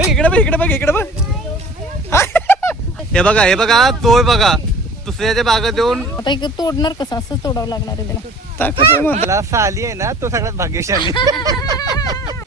इकडे बघ इकडे बघ इकडे बघ. हे बघा तोय बघा दुसऱ्याच्या बागेत देऊन आता एक तोडणार कसं असं तोडावं लागणार आहे त्याला. ताकद म्हणला साली आहे ना तो सगळ्यात भाग्यशाली.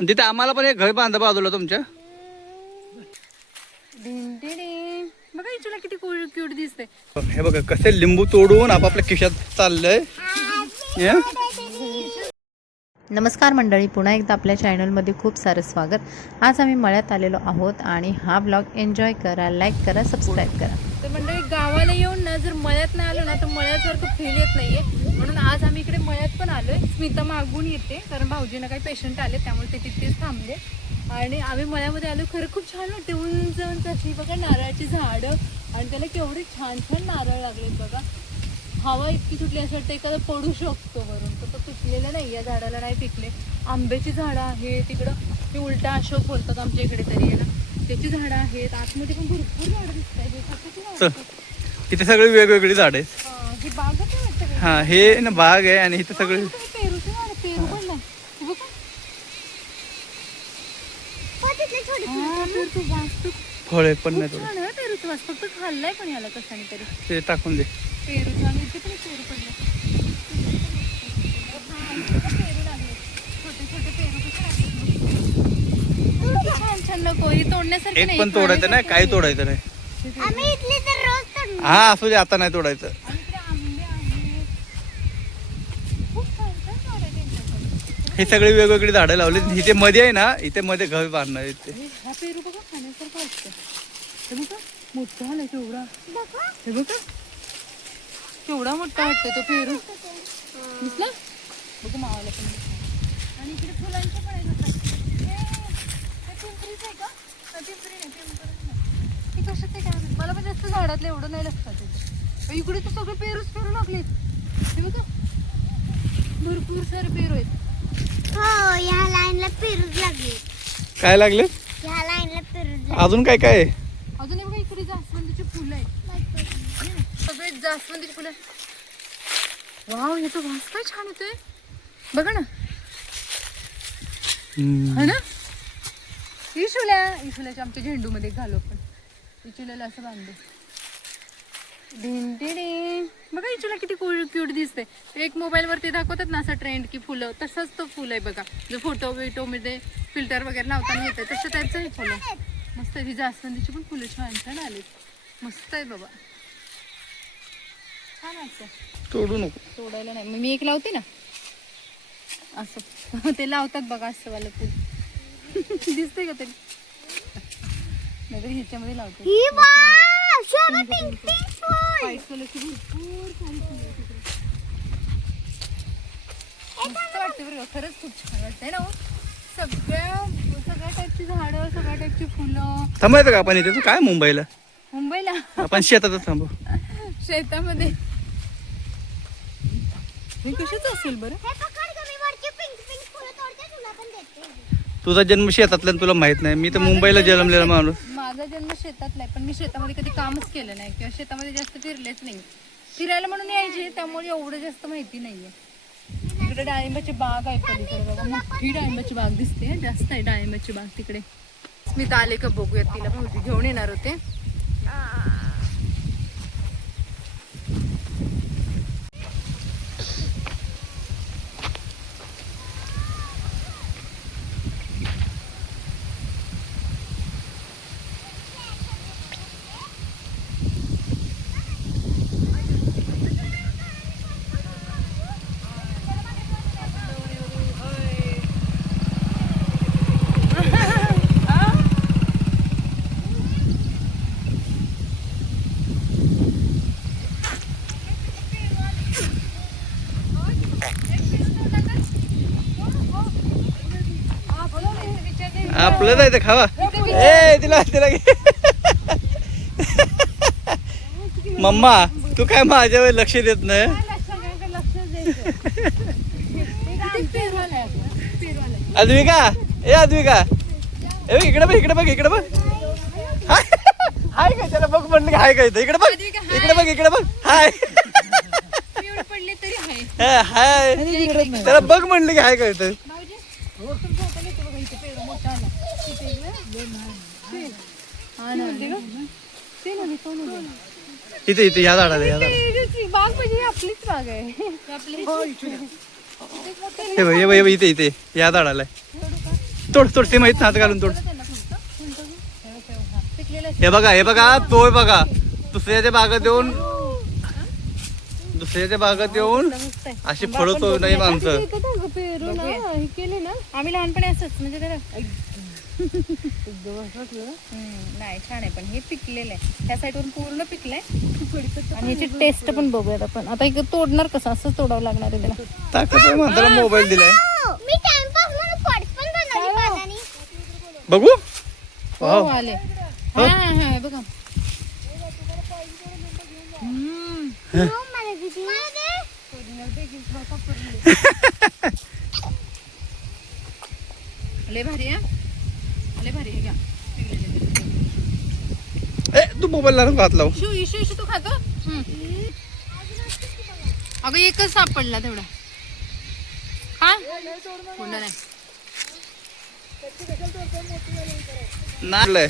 तिथे आम्हाला पण एक घर बांधा बाजूला तुमच्या. बघा इचूला किती क्यूट दिसते. हे बघा कसे लिंबू तोडून आपापल्या खिशात चाललंय. नमस्कार मंडळी, पुन्हा एकदा आपल्या चॅनलमध्ये खूप सारं स्वागत. आज आम्ही मळ्यात आलेलो आहोत आणि हा ब्लॉग एन्जॉय करा, लाईक करा, सबस्क्राईब करा. तर मंडळी गावाला येऊन ना जर मळ्यात नाही आलो ना तर मळ्यासारखं फील येत नाहीये, म्हणून आज आम्ही इकडे मळ्यात पण आलोय. स्मिता मागून येते कारण भाऊजींना काही पेशंट आले त्यामुळे ते तिथेच थांबले आणि आम्ही मळ्यामध्ये आलो. खरं खूप छान वाटते. उंच उंच अशी बघा नारळाची झाडं आणि त्याला केवढे छान छान नारळ लागलेत बघा. हवा इतकी सुटली असं वाटतं एखादा पडू शकतो वरून. तर पिकलेलं नाही, या झाडाला नाही पिकले. आंब्याची झाडं आहे तिकडं, ते उलटा अशोक बोलतात आमच्या इकडे तरी आहे ना, त्याची झाडं आहेत. आतमध्ये पण भरपूर झाडं दिसतात. इथे सगळी वेगवेगळी झाड आहेत. ही बागच आहे वाटतं. हा हे ना बाग आहे आणि इथे सगळे पेरूची झाड, पेरू पण नाही फळे पण नाही. पेरूचं वास फक्त खाल्लाय पण याला कशाने तरी. ते टाकून दे पेरूचं आणि इथे पण पेरू पडले. पेरू लागले छोटे छोटे पेरू कसे छान छान. नको हे तोडण्यासारखे एक पण तोडायचं नाही, काही तोडायचं नाही. हा असू दे, आता नाही तोडायचं. हे सगळी वेगवेगळी झाडं लावली. इथे मध्ये आहे ना, इथे मध्ये घर बांधणार इथे. हा पेरू बघा खाण्यासारखं असतं. हे बघा मोठा झालाय केवढा. हे बघा केवढा मोठा वाटतोय तो पेरू. दिसला बघा मावाला पण. आणि इकडे फुलांच्या पण आहे. पिंपरीच आहे का? पिंपरी नाही, पिंपरी ती कशाच आहे काय मला पण जास्त झाडातलं एवढं नाही लक्षात. इकडे तर सगळे पेरूच पेरू लागलेत. हे बघा भरपूर सारे पेरू आहेत. हो, या लाईनला पेरूच लागले. काय लागले? या लाईनला पेरूच. अजून काय काय आहे? अजून बघा इकडे जास्वंदीची फुलं आहेत. सगळे जास्वंदीची फुलं. वाव, याचा वास काय छान येतोय बघा ना. है ना. इशुल्याच्या आमच्या झेंडू मध्ये घालू पण. इचुल्याला असं बांधू. बघा इचूला किती क्यूट दिसते. एक मोबाईल वरती दाखवतात ना असं ट्रेंड की फुलं, तसंच तो फुल आहे बघा. जो फोटो बिटो मध्ये फिल्टर वगैरे लावताना येतं तसं त्याचं हे फुलं मस्त आहे. ही जास्वंदीची पण फुलं छान छान आली, मस्त आहे बाबा. छान वाटतं. तोडू नको. तोडायला नाही, मी एक लावते ना असं. ते लावतात बघा असं वाला फुल. दिसतंय का तरी. नाही ह्याच्यामध्ये लावते. व्हाईट कलरची भरपूर सारी फुलं आहेत तिकडे. मस्त वाटते बरं, खरंच खूप छान वाटतंय ना. सगळ्या टाईपची झाडं, सगळ्या टाईपची फुलं. थांबायचं का आपण इथे? तू काय मुंबईला आपण शेतातच थांबू. शेतामध्ये हे कशाच असेल बरं? तुझा जन्म शेतातला तुला माहित नाही. मी तर मुंबईला जन्मलेला माणूस. माझा जन्म शेतातला आहे पण मी शेतामध्ये कधी कामच केलं नाही किंवा शेतामध्ये जास्त फिरलेच नाही. फिरायला म्हणून यायचे त्यामुळे एवढं जास्त माहिती नाहीये. इकडे डाळिंबाची बाग आहे पलीकडे बघा, मोठी डाळिंबाची बाग दिसते. जास्त आहे डाळिंबाची बाग तिकडे. स्मिता आले का बघूयात, तिला भाऊजी घेऊन येणार होते. आपलं जायचं खावा. ए तिला तिला मम्मा तू काय माझ्यावर लक्ष देत नाही. अद्विका, ए अद्विका, इकडे बघ इकडे बघ इकडे बघ. हाय काय त्याला बघ म्हणलं. हाय काय इकडे बघ इकडे बघ इकडे बघ. हाय हाय त्याला बघ म्हणलं की हाय काय तर. इथे इथे या झाडाला या झाडाला बाग म्हणजे आपलीच बाग आहे हे बघ, हे बघ, हे बघ, इथे इथे या झाडाला तोड तोड ते माहित ना हात घालून तोड. हे बघा तोय बघा दुसऱ्याच्या बागात येऊन अशी फळतो नाही माणसं. केले ना आम्ही लहानपणी असंच म्हणजे त्याला नाही छान आहे पण हे पिकलेलं आहे त्या साईडवरून पूर्ण पिकलंय आणि याची टेस्ट पण बघूयात आपण. आता एक तोडणार कसं असं तोडावं लागणार आहे त्याला. ताकद आहे म्हणताना मोबाईल दिलाय मी टाइमपास म्हणून पॉट्स पण बनवली पाण्याने. बघू. हो आले हा हा बघा हो, मला दिदी. लय भारी आहे लय भारी आहे. घ्या ए तू मोबाईल लावून हात लाव. इशू इशू इशू तू खातो. अगं एकच सापडला तेवढा हा पुन्हा नाही नालय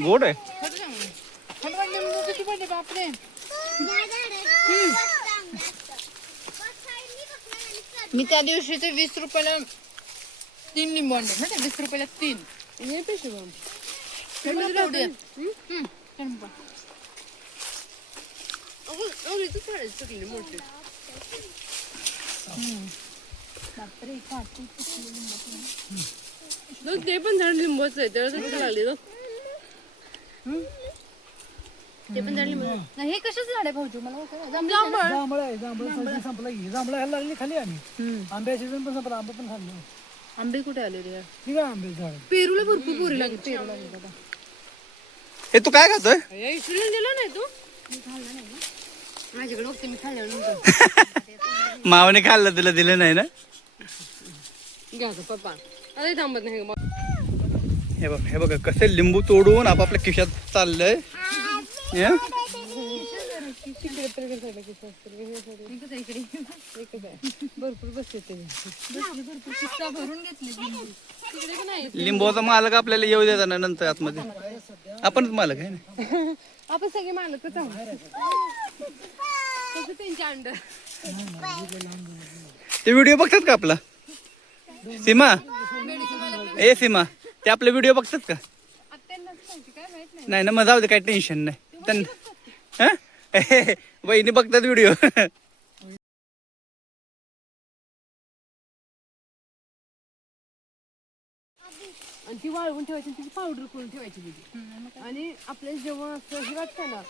गोड आहे. बापरे मी त्या दिवशी ते 20 रुपयाला 3 लिंबू आणले ना ते 20 रुपयाला 3 ते पण झाड लिंबूच आहे त्याला कसं लागले ते पण झाड लिंबू हे कशाच झाड आहे भाऊजी मला आंबे कुठे आले रे पेरूला भरपूर पोरी लागेल पेरू लागले बाबा. हे तू काय खातोय. इन्शुरन्स दिला नाही तू माझ्याकडे बघते मी खाल्ल्यानंतर मावाने खाल्लं तुला दिलं नाही ना. घ्या पप्पा अरे थांबत नाही हे बघ कसे लिंबू तोडून आपापल्या खिशात चाललंय. हे? भरपूर बसते ते भरून घेतले लिंबूचा मालक आपल्याला येऊ देता ना नंतर आतमध्ये आपणच मालक आहे ना. आपण सगळे मालकच आहोत त्यांच्या अंडर ते व्हिडिओ बघतात का आपला सीमा ए सीमा ते आपले व्हिडिओ बघतात का नाही ना मग जाऊ दे काही टेन्शन नाही त्यांना वहिनी बघतात व्हिडिओ. आणि ती वाळवून ठेवायची तिची पावडर करून ठेवायची तिची आणि आपल्याला जेव्हा असं हे वाटतं ना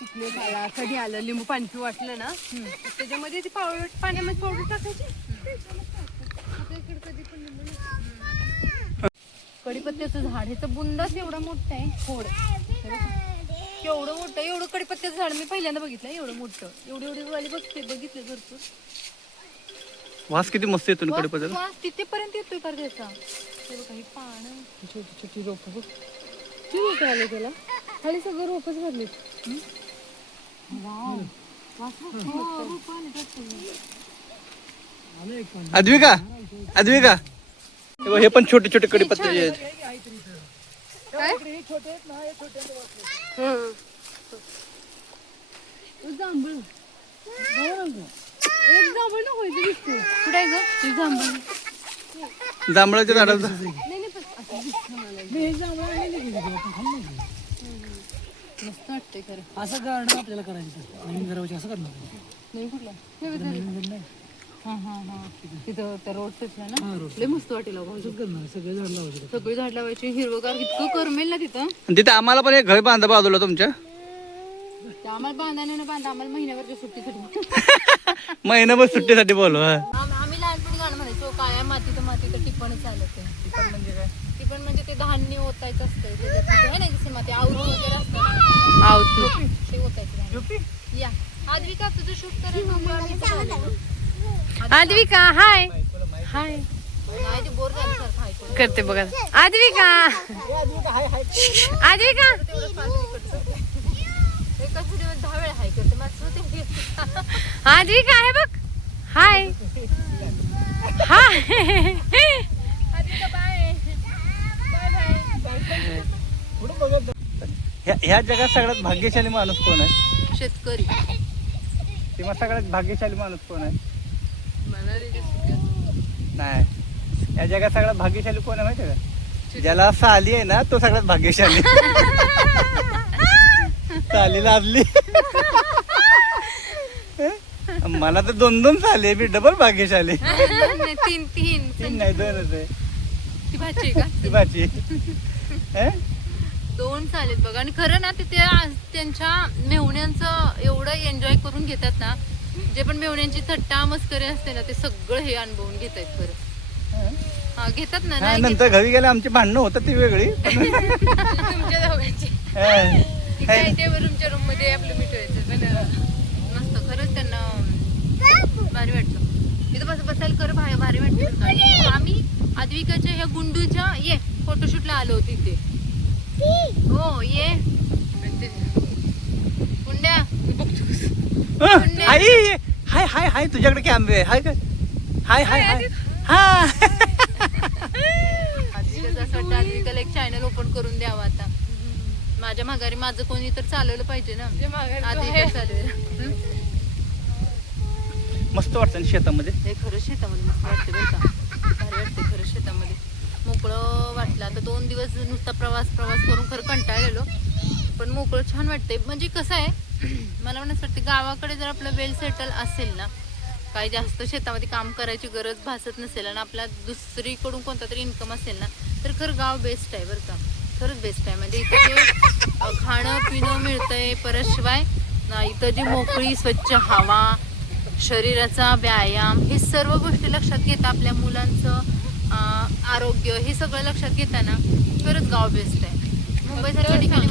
पिकले खायला कधी आलं लिंबू पाणी पिऊ वाटलं ना त्याच्यामध्ये ती पावडर पाण्यामध्ये पावडर टाकायची. कडीपत्त्याचं झाड ह्याचं बुंदाच एवढा मोठं आहे खोड केवढं मोठं एवढं कडीपत्त्याचं झाड मी पहिल्यांदा बघितलं एवढं मोठं एवढी वाली बघितले भरपूर. वास किती मस्त येतो ना कडीपत्त्याचा. वास तिथेपर्यंत येतोय का त्याचा काही पानं छोटी छोटी रोपं बघ किती मोठे आले त्याला खाली सगळं रोपच भरले. अद्विका अद्विका हे पण छोटे छोटे कडीपत्ते आहेत. जांभळ एक जांभळ ना व्हायचं दिसते कुठे आहे ग जांभळ जांभळाच्या झाडाला मस्त वाटतंय खरं असं गार्डन आपल्याला करायचं नवीन घरावरची असं करणार नाही कुठला नवीन नाही हा हा हा तिथं त्या रोड साईडला ना लय मस्त वाटेल असंच करणार सगळे झाड लावायचे. सगळी झाड लावायची हिरवगार इतकं करमेल ना तिथं. तिथे आम्हाला पण एक घर बांधा बाजूला तुमच्या आम्हाला बांधायला ना बांधा आम्हाला महिन्यावरच्या सुट्टीसाठी महिनाभर सुट्टीसाठी बोलवा. आम्ही लहानपणी गाणं म्हणायचो काय माती तर टिपण चालत आहे. टिपण म्हणजे काय टिपण म्हणजे ते धान्य ओतायचं असतं त्याच्यात नाही सिनेमा ते आवरून वगैरे असतं आवत ते ओतायचं या आद्विका तुझं शूट करायला आद्विका हाय हाय नाही ते बोर झाल्यासारखं ऐकू करते बघा आद्विका आद्विका एकाच व्हिडिओ 10 वेळा हाय करते माझं. हा ठीक आहे बघ. हाय हाय. ह्या जगात सगळ्यात भाग्यशाली माणूस कोण आहे? शेतकरी. सीमा सगळ्यात भाग्यशाली माणूस कोण आहे? नाही, या जगात सगळ्यात भाग्यशाली कोण आहे माहिती आहे का? ज्याला साली आहे ना तो सगळ्यात भाग्यशाली. साली लाभली. मला तर 2 साली, मी डबल भाग्यशाली. तीन तीन नाही, 2च आहे. ती भाची का? ती भाची. 2 चालेत बघा. आणि खरं ना तिथे त्यांच्या मेहुण्यांचं एवढं एन्जॉय करून घेतात ना, जे पण मेहुण्यांची थट्टा मस्करी असते ना ते सगळं हे अनुभवून घेत आहेत खरं. हा घेतात ना. नाही नंतर घरी गेले आमची भांडणं होतात ती वेगळी. तुमच्या दोघांची तुमच्या रूम मध्ये आपलं मिटवायचं पण मस्त. खरंच त्यांना भारी वाटतं तिथं बसायला. खरं भारी वाटतं. आणि आम्ही आद्विकाच्या ह्या गुंडूच्या फोटोशूटला आलो होतो इथे. हो ये गुंड्या. आई हाय हाय हाय, तुझ्याकडे कॅमेरे आहे? हाय काय? हाय हाय हाय. हा, आद्विकाचं असं वाटतं आद्विकाला एक चॅनल ओपन करून द्यावं आता. माझ्या माघारी माझं कोणी तर चालवलं पाहिजे ना. आद्विका चालवेल. मस्त वाटतं ना शेतामध्ये. हे खरं शेतामध्ये मस्त वाटते बरं का. भारी वाटते खरं शेतामध्ये. मोकळं वाटलं. आता 2 दिवस नुसता प्रवास करून खरं कंटाळलेलो, पण मोकळं छान वाटतंय. म्हणजे कसं आहे, मला म्हणत वाटते गावाकडे जर आपलं वेल सेटल असेल ना, काही जास्त शेतामध्ये काम करायची गरज भासत नसेल आणि आपला दुसरीकडून कोणता तरी इन्कम असेल ना, तर खरं गाव बेस्ट आहे बरं का. खरंच बेस्ट आहे. म्हणजे इथं जे खाणं पिणं मिळतंय, परत शिवाय इथं जी मोकळी स्वच्छ हवा, शरीराचा व्यायाम, हे सर्व गोष्टी लक्षात घेता आपल्या मुलांचं आरोग्य हे सगळं लक्षात घेताना खरंच गाव बेस्ट आहे. मुंबईसारख्या ठिकाणी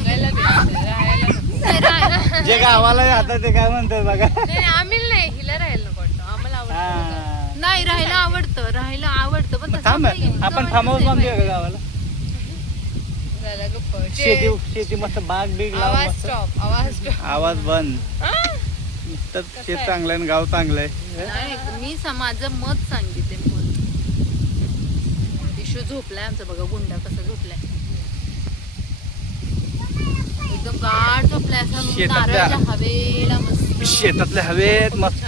जे गावाला आता ते काय म्हणतात बघा. आम्ही नाही, हिला राहायला नको वाटतं. आम्हाला आवडतं. नाही, राहायला आवडतं पण तसं थांब, काही इतकं आपण फार्म हाऊस बांधूया का गावाला? झालं गप्प. शेती मस्त, बाग बीग लावून आवाज मस्त. स्टॉप. आवाज बंद. नुसतं शेत चांगलं आहे आणि गाव चांगलं आहे. नाही, मी माझं मत सांगितले. इशू झोपलाय आमचा बघा. गुंडा कसा झोपलाय, एकदम गाढ झोपलाय. असं शेतातल्या- नारळाच्या हवेला मस्त. शेतातल्या हवेत मस्त.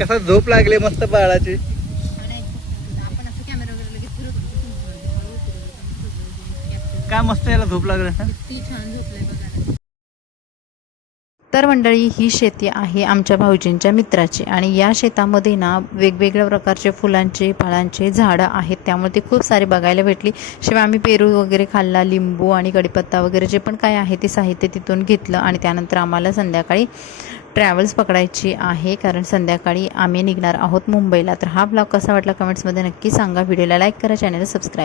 कसा झोप लागले मस्त बाळाची. आपण असं कॅमेरा वगैरे लगेच फिरत होतो. काय मस्त याला झोप लागलं. किती छान झोपलाय बघा. तर मंडळी, ही शेती आहे आमच्या भाऊजींच्या मित्राची आणि या शेतामध्ये ना वेगवेगळ्या प्रकारचे फुलांचे फळांचे झाडं आहेत, त्यामुळे ती खूप सारी बघायला भेटली. शिवाय आम्ही पेरू वगैरे खाल्ला, लिंबू आणि कढीपत्ता वगैरे जे पण काय आहे ते साहित्य तिथून घेतलं. आणि त्यानंतर आम्हाला संध्याकाळी ट्रॅव्हल्स पकडायची आहे, कारण संध्याकाळी आम्ही निघणार आहोत मुंबईला. तर हा ब्लॉग कसा वाटला कमेंट्समध्ये नक्की सांगा. व्हिडिओला लाईक करा, चॅनलला सबस्क्राईब